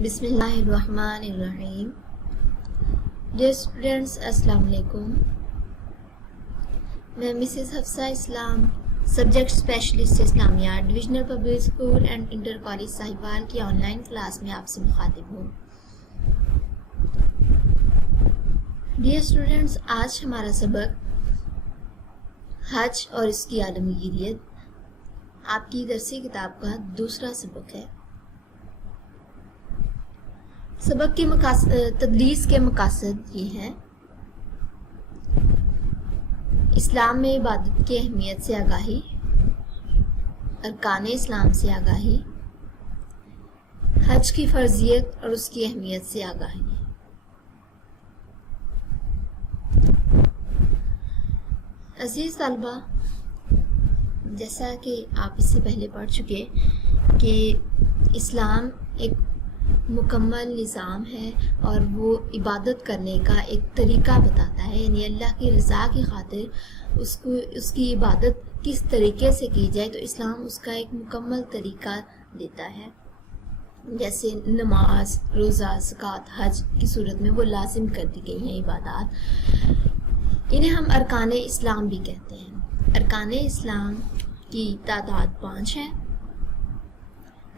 بسم اللہ الرحمن الرحیم. ڈیئر اسٹوڈینٹس، السلام علیکم. میں Mrs Hafsa Islam, subject specialist اسلامیات، divisional public school and inter college Sahiwal کی آن لائن کلاس میں آپ سے مخاطب ہوں. ڈیئر اسٹوڈینٹس، آج ہمارا سبق حج اور اس کی عالمگیریت آپ کی درسی کتاب کا دوسرا سبق ہے. سبق کے تدریس کے مقاصد یہ ہیں: اسلام میں عبادت کی اہمیت سے آگاہی، ارکان اسلام سے آگاہی، حج کی فرضیت اور اس کی اہمیت سے آگاہی. عزیز طلبہ، جیسا کہ آپ اس سے پہلے پڑھ چکے کہ اسلام ایک مکمل نظام ہے اور وہ عبادت کرنے کا ایک طریقہ بتاتا ہے، یعنی اللہ کی رضا کی خاطر اس کی عبادت کس طریقے سے کی جائے، تو اسلام اس کا ایک مکمل طریقہ دیتا ہے. جیسے نماز، روزہ، زکوٰۃ، حج کی صورت میں وہ لازم کر دی گئی ہیں عبادات. انہیں ہم ارکان اسلام بھی کہتے ہیں. ارکان اسلام کی تعداد 5 ہے: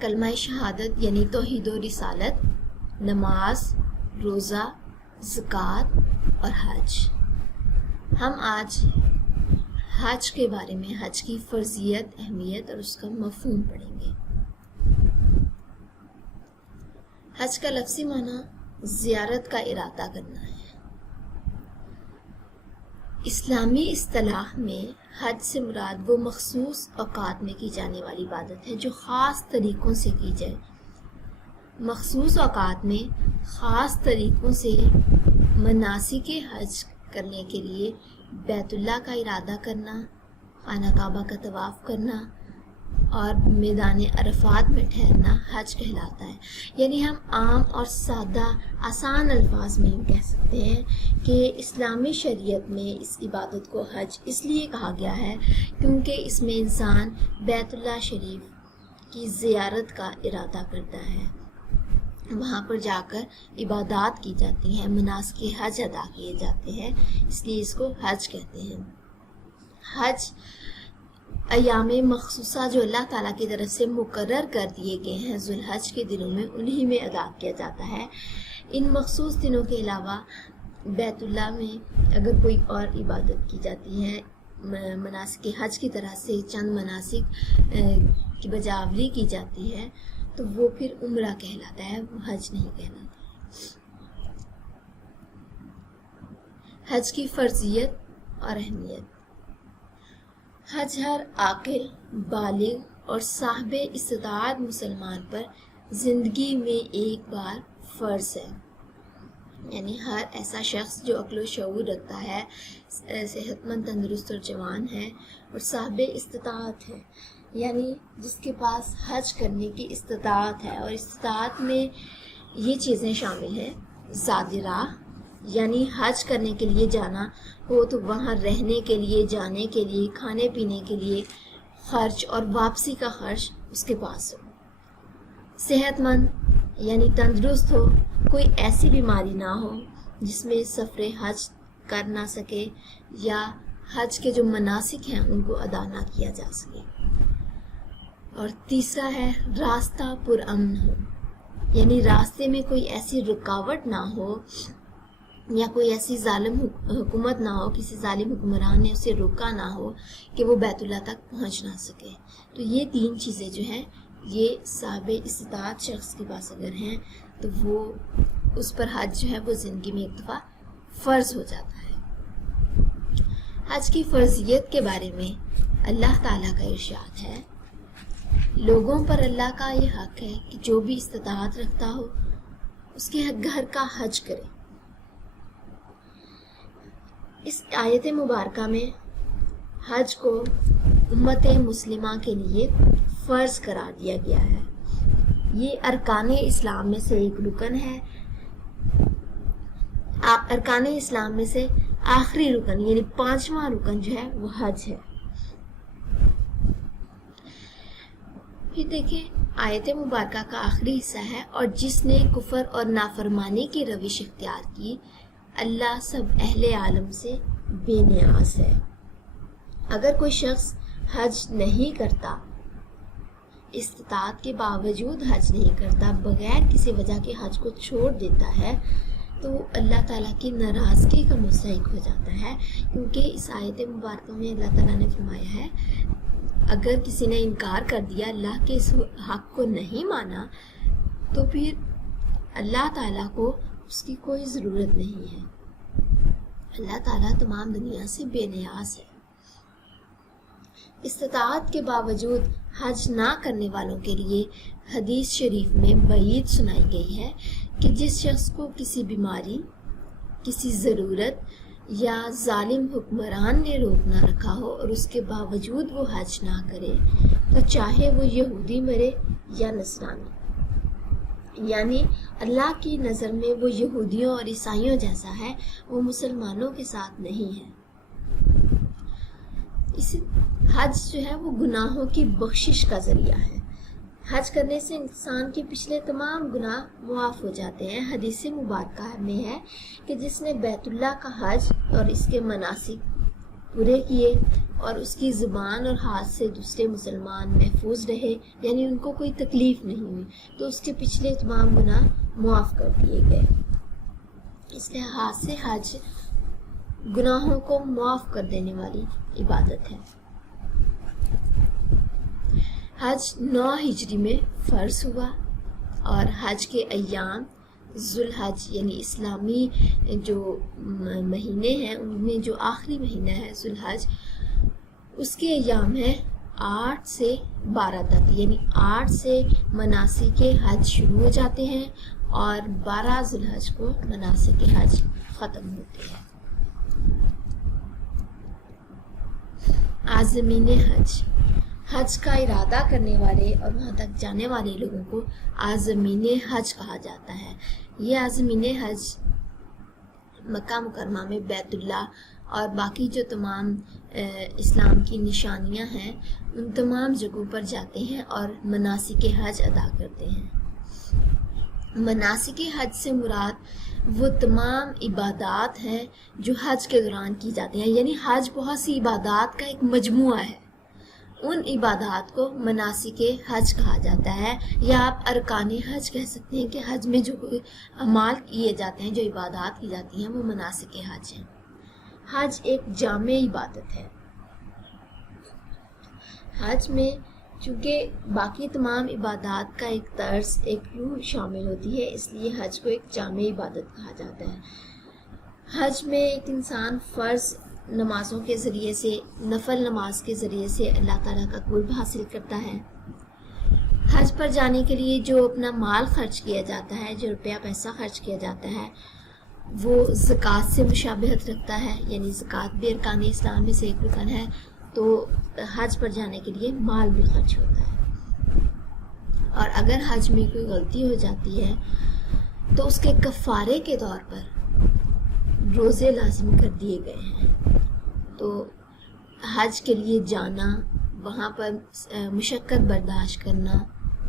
کلمہ شہادت یعنی توحید و رسالت، نماز، روزہ، زکوٰۃ اور حج. ہم آج حج کے بارے میں، حج کی فرضیت، اہمیت اور اس کا مفہوم پڑھیں گے. حج کا لفظی معنی زیارت کا ارادہ کرنا ہے. اسلامی اصطلاح میں حج سے مراد وہ مخصوص اوقات میں کی جانے والی عبادت ہے جو خاص طریقوں سے کی جائے. مخصوص اوقات میں خاص طریقوں سے مناسک حج کرنے کے لیے بیت اللہ کا ارادہ کرنا، خانہ کعبہ کا طواف کرنا اور میدان عرفات میں ٹھہرنا حج کہلاتا ہے. یعنی ہم عام اور سادہ آسان الفاظ میں کہہ سکتے ہیں کہ اسلامی شریعت میں اس عبادت کو حج اس لیے کہا گیا ہے کیونکہ اس میں انسان بیت اللہ شریف کی زیارت کا ارادہ کرتا ہے. وہاں پر جا کر عبادات کی جاتی ہیں، مناسک حج ادا کیے جاتے ہیں، اس لیے اس کو حج کہتے ہیں. حج ایام مخصوصہ جو اللہ تعالیٰ کی طرف سے مقرر کر دیے گئے ہیں ذو الحج کے دنوں میں، انہی میں ادا کیا جاتا ہے. ان مخصوص دنوں کے علاوہ بیت اللہ میں اگر کوئی اور عبادت کی جاتی ہے، مناسک حج کی طرح سے چند مناسک کی بجاوری کی جاتی ہے، تو وہ پھر عمرہ کہلاتا ہے، وہ حج نہیں کہلاتا. حج کی فرضیت اور اہمیت. حج ہر عاقل، بالغ اور صاحب استطاعت مسلمان پر زندگی میں ایک بار فرض ہے. یعنی ہر ایسا شخص جو عقل و شعور رکھتا ہے، صحت مند، تندرست اور جوان ہے اور صاحب استطاعت ہے، یعنی جس کے پاس حج کرنے کی استطاعت ہے. اور استطاعت میں یہ چیزیں شامل ہیں: زاد راہ یعنی حج کرنے کے لیے جانا ہو تو وہاں رہنے کے لیے، جانے کے لیے، کھانے پینے کے لیے خرچ اور واپسی کا خرچ اس کے پاس ہو. صحت مند یعنی تندرست ہو، کوئی ایسی بیماری نہ ہو جس میں سفر حج کر نہ سکے یا حج کے جو مناسک ہیں ان کو ادا نہ کیا جا سکے. اور تیسرا ہے راستہ پرامن ہو، یعنی راستے میں کوئی ایسی رکاوٹ نہ ہو یا کوئی ایسی ظالم حکومت نہ ہو، کسی ظالم حکمران نے اسے روکا نہ ہو کہ وہ بیت اللہ تک پہنچ نہ سکے. تو یہ 3 چیزیں جو ہیں، یہ صاحب استطاعت شخص کے پاس اگر ہیں تو وہ اس پر حج جو ہے وہ زندگی میں ایک دفعہ فرض ہو جاتا ہے. حج کی فرضیت کے بارے میں اللہ تعالیٰ کا ارشاد ہے: لوگوں پر اللہ کا یہ حق ہے کہ جو بھی استطاعت رکھتا ہو اس کے گھر کا حج کرے. اس آیت مبارکہ میں حج کو امت مسلمہ کے لیے فرض قرار دیا گیا ہے. یہ ارکان اسلام میں سے ایک رکن ہے. ارکان اسلام میں سے آخری رکن یعنی 5واں رکن جو ہے وہ حج ہے. پھر دیکھیں آیت مبارکہ کا آخری حصہ ہے، اور جس نے کفر اور نافرمانی کی روش اختیار کی، اللہ سب اہل عالم سے بے نیاز ہے۔ اگر کوئی شخص حج نہیں کرتا، استطاعت کے باوجود حج نہیں کرتا، بغیر کسی وجہ کے حج کو چھوڑ دیتا ہے، تو اللہ تعالیٰ کی ناراضگی کا مستحق ہو جاتا ہے، کیونکہ اس آیت مبارکہ میں اللہ تعالیٰ نے فرمایا ہے اگر کسی نے انکار کر دیا، اللہ کے اس حق کو نہیں مانا، تو پھر اللہ تعالیٰ کو اس کی کوئی ضرورت نہیں ہے۔ اللہ تعالیٰ تمام دنیا سے بے نیاز ہے۔ استطاعت کے باوجود حج نہ کرنے والوں کے لیے حدیث شریف میں وعید سنائی گئی ہے کہ جس شخص کو کسی بیماری، کسی ضرورت یا ظالم حکمران نے روک نہ رکھا ہو اور اس کے باوجود وہ حج نہ کرے، تو چاہے وہ یہودی مرے یا نصرانی، یعنی اللہ کی نظر میں وہ یہودیوں اور عیسائیوں جیسا ہے، وہ مسلمانوں کے ساتھ نہیں ہے۔ حج جو ہے وہ گناہوں کی بخشش کا ذریعہ ہے۔ حج کرنے سے انسان کے پچھلے تمام گناہ معاف ہو جاتے ہیں۔ حدیث مبارکہ میں ہے کہ جس نے بیت اللہ کا حج اور اس کے مناسک پورے کیے اور اس کی زبان اور ہاتھ سے دوسرے مسلمان محفوظ رہے، یعنی ان کو کوئی تکلیف نہیں ہوئی، تو اس کے پچھلے تمام گناہ معاف کر دیے گئے۔ اس لحاظ سے حج گناہوں کو معاف کر دینے والی عبادت ہے۔ حج 9 ہجری میں فرض ہوا، اور حج کے ایام ذوالحج یعنی اسلامی جو مہینے ہیں ان میں جو آخری مہینہ ہے ذوالحج، اس کے ایام ہیں 8 سے 12 تک، یعنی 8 سے مناسک حج شروع ہو جاتے ہیں اور 12 ذوالحج کو مناسک حج ختم ہوتے ہیں۔ عازمین حج کا ارادہ کرنے والے اور وہاں تک جانے والے لوگوں کو عازمین حج کہا جاتا ہے۔ یہ عازمین حج مکہ مکرمہ میں بیت اللہ اور باقی جو تمام اسلام کی نشانیاں ہیں ان تمام جگہوں پر جاتے ہیں اور مناسک حج ادا کرتے ہیں۔ مناسک حج سے مراد وہ تمام عبادات ہیں جو حج کے دوران کی جاتی ہیں، یعنی حج بہت سی عبادات کا ایک مجموعہ ہے۔ ان عبادات کو مناسک حج کہا جاتا ہے، یا آپ ارکان حج کہہ سکتے ہیں کہ حج میں جو اعمال کیے جاتے ہیں، جو عبادات کی جاتی ہیں، وہ مناسک حج ہیں۔ حج ایک جامع عبادت ہے۔ حج میں چونکہ باقی تمام عبادات کا ایک طرز، ایک روح شامل ہوتی ہے، اس لیے حج کو ایک جامع عبادت کہا جاتا ہے۔ حج میں ایک انسان فرض نمازوں کے ذریعے سے، نفل نماز کے ذریعے سے اللہ تعالیٰ کا قرب حاصل کرتا ہے۔ حج پر جانے کے لیے جو اپنا مال خرچ کیا جاتا ہے، جو روپیہ پیسہ خرچ کیا جاتا ہے، وہ زکوٰۃ سے مشابہت رکھتا ہے، یعنی زکوٰۃ بھی ارکان اسلام میں سے ایک رکن ہے، تو حج پر جانے کے لیے مال بھی خرچ ہوتا ہے۔ اور اگر حج میں کوئی غلطی ہو جاتی ہے تو اس کے کفارے کے طور پر روزے لازم کر دیے گئے ہیں۔ تو حج کے لیے جانا، وہاں پر مشقت برداشت کرنا،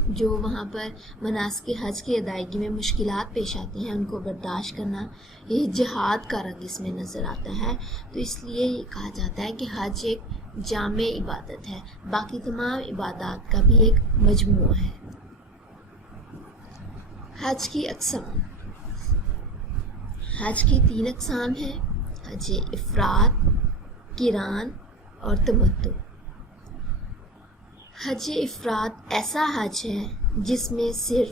جو وہاں پر مناسک حج کی ادائیگی میں مشکلات پیش آتی ہیں ان کو برداشت کرنا، یہ جہاد کا رنگ اس میں نظر آتا ہے۔ تو اس لیے یہ کہا جاتا ہے کہ حج ایک جامع عبادت ہے، باقی تمام عبادات کا بھی ایک مجموعہ ہے۔ حج کی اقسام۔ حج کی 3 اقسام ہیں: حج افراد، قران اور تمتع۔ حج افراد ایسا حج ہے جس میں صرف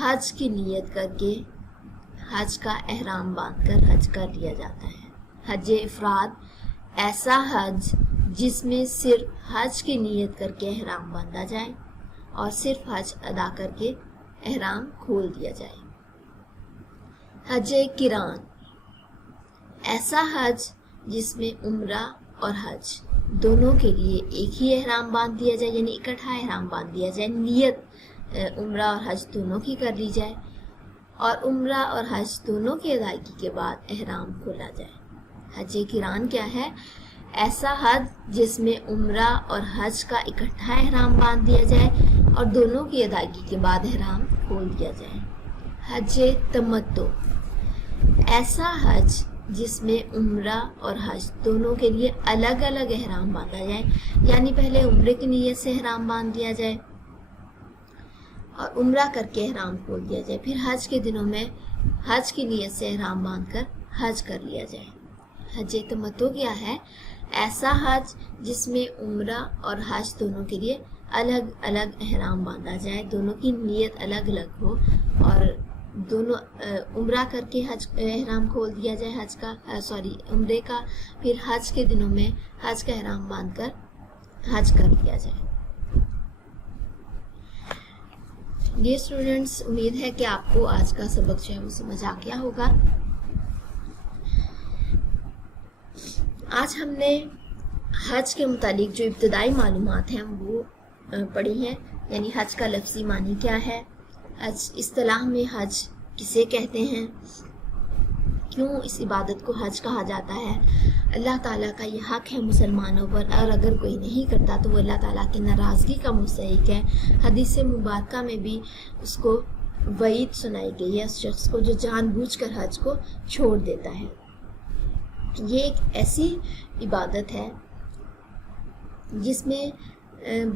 حج کی نیت کر کے حج کا احرام باندھ کر حج کر لیا جاتا ہے۔ حج افراد ایسا حج جس میں صرف حج کی نیت کر کے احرام باندھا جائے اور صرف حج ادا کر کے احرام کھول دیا جائے۔ حج قران ایسا حج جس میں عمرہ اور حج دونوں کے لیے ایک ہی احرام باندھ دیا جائے، یعنی اکٹھا احرام باندھ دیا جائے، نیت عمرہ اور حج دونوں کی کر لی جائے، اور عمرہ اور حج دونوں کی ادائیگی کے بعد احرام کھولا جائے۔ حج قران کیا ہے؟ ایسا حج جس میں عمرہ اور حج کا اکٹھا احرام باندھ دیا جائے اور دونوں کی ادائیگی کے بعد احرام کھول دیا جائے۔ حج تمتع، ایسا حج جس میں عمرہ اور حج دونوں کے لیے الگ الگ احرام باندھا جائے، یعنی پہلے عمرے کی نیت سے احرام باندھ دیا جائے اور عمرہ کر کے احرام کھول دیا جائے، پھر حج کے دنوں میں حج کی نیت سے احرام باندھ کر حج کر لیا جائے۔ حج تمتع کیا ہے؟ ایسا حج جس میں عمرہ اور حج دونوں کے لیے الگ الگ احرام باندھا جائے، دونوں کی نیت الگ الگ ہو اور دونوں عمرہ کر کے حج احرام کھول دیا جائے عمرے کا، پھر حج کے دنوں میں حج کا احرام باندھ کر حج کر لیا جائے۔ ڈیئر اسٹوڈنٹس، امید ہے کہ آپ کو آج کا سبق جو ہے وہ سمجھ آ گیا ہوگا۔ آج ہم نے حج کے متعلق جو ابتدائی معلومات ہیں وہ پڑھی ہیں، یعنی حج کا لفظی معنی کیا ہے، حج اصطلاح میں حج کسے کہتے ہیں، کیوں اس عبادت کو حج کہا جاتا ہے، اللہ تعالیٰ کا یہ حق ہے مسلمانوں پر اور اگر کوئی نہیں کرتا تو وہ اللہ تعالیٰ کی ناراضگی کا مستحق ہے۔ حدیث مبارکہ میں بھی اس کو وعید سنائی گئی ہے اس شخص کو جو جان بوجھ کر حج کو چھوڑ دیتا ہے۔ یہ ایک ایسی عبادت ہے جس میں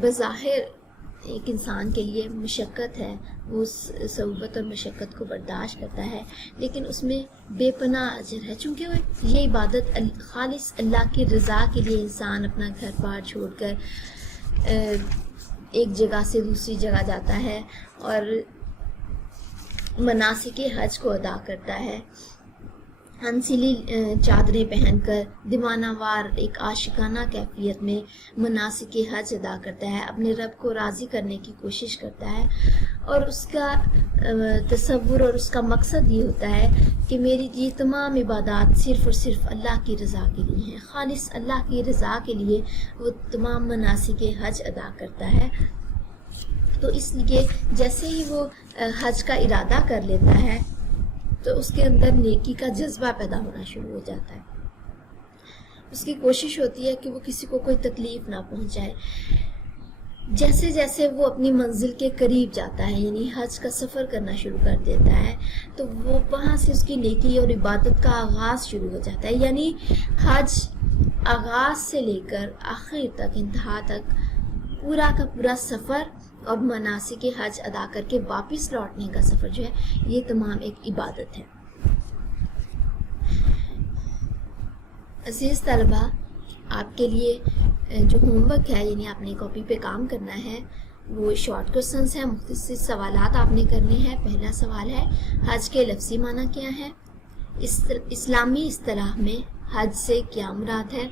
بظاہر ایک انسان کے لیے مشقت ہے، وہ اس صعوبت اور مشقت کو برداشت کرتا ہے، لیکن اس میں بے پناہ اجر ہے، چونکہ یہ عبادت خالص اللہ کی رضا کے لیے انسان اپنا گھر بار چھوڑ کر ایک جگہ سے دوسری جگہ جاتا ہے اور مناسک حج کو ادا کرتا ہے، انسلی چادریں پہن کر دیوانہ وار ایک عاشقانہ کیفیت میں مناسک حج ادا کرتا ہے، اپنے رب کو راضی کرنے کی کوشش کرتا ہے اور اس کا تصور اور اس کا مقصد یہ ہوتا ہے کہ میری یہ تمام عبادات صرف اور صرف اللہ کی رضا کے لیے ہیں، خالص اللہ کی رضا کے لیے وہ تمام مناسک حج ادا کرتا ہے۔ تو اس لیے جیسے ہی وہ حج کا ارادہ کر لیتا ہے تو اس کے اندر نیکی کا جذبہ پیدا ہونا شروع ہو جاتا ہے، اس کی کوشش ہوتی ہے کہ وہ کسی کو کوئی تکلیف نہ پہنچائے۔ جیسے جیسے وہ اپنی منزل کے قریب جاتا ہے، یعنی حج کا سفر کرنا شروع کر دیتا ہے، تو وہ وہاں سے اس کی نیکی اور عبادت کا آغاز شروع ہو جاتا ہے، یعنی حج آغاز سے لے کر آخر تک، انتہا تک پورا کا پورا سفر اور مناسک حج ادا کر کے واپس لوٹنے کا سفر جو ہے یہ تمام ایک عبادت ہے۔ عزیز طلبہ، آپ کے لیے جو ہوم ورک ہے، یعنی آپ نے کاپی پہ کام کرنا ہے، وہ شارٹ کوسچنس ہیں، مختصر سوالات آپ نے کرنے ہیں۔ پہلا سوال ہے، حج کے لفظی معنی کیا ہے؟ اسلامی اصطلاح میں حج سے کیا مراد ہے؟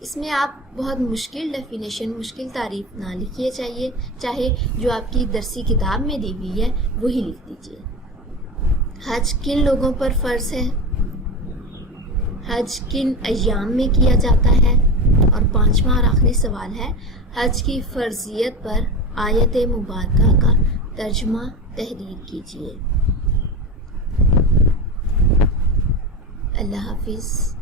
اس میں آپ بہت مشکل ڈیفینیشن، مشکل تعریف نہ لکھیے، چاہے جو آپ کی درسی کتاب میں دی ہوئی ہے وہی لکھ دیجیے۔ حج کن لوگوں پر فرض ہے؟ حج کن ایام میں کیا جاتا ہے؟ اور پانچواں اور آخری سوال ہے، حج کی فرضیت پر آیت مبارکہ کا ترجمہ تحریر کیجیے۔ اللہ حافظ۔